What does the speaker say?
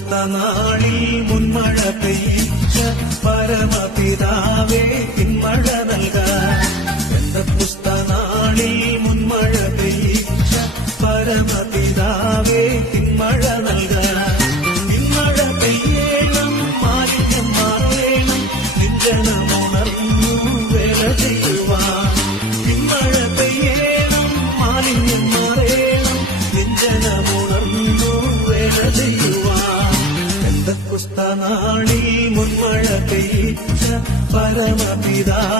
നാളിൽ മുൻമഴ പെയ്ച്ച പരമപിതാവേ പിന്മഴ നൽകാൻ. നാളിൽ മുൻമഴ പെയ്ച്ച പരമപിതാവേ പിന്മഴ നൽകാൻ. പിന്മഴ പെയ്യണം ചെയ്യുവാൻ. പിന്മഴ മാലിന്യം മാറേണം ചെയ്യുവാൻ. നാളിൽ മുൻമഴ പെയ്ച്ച പരമപിതാവേ പിന്മഴ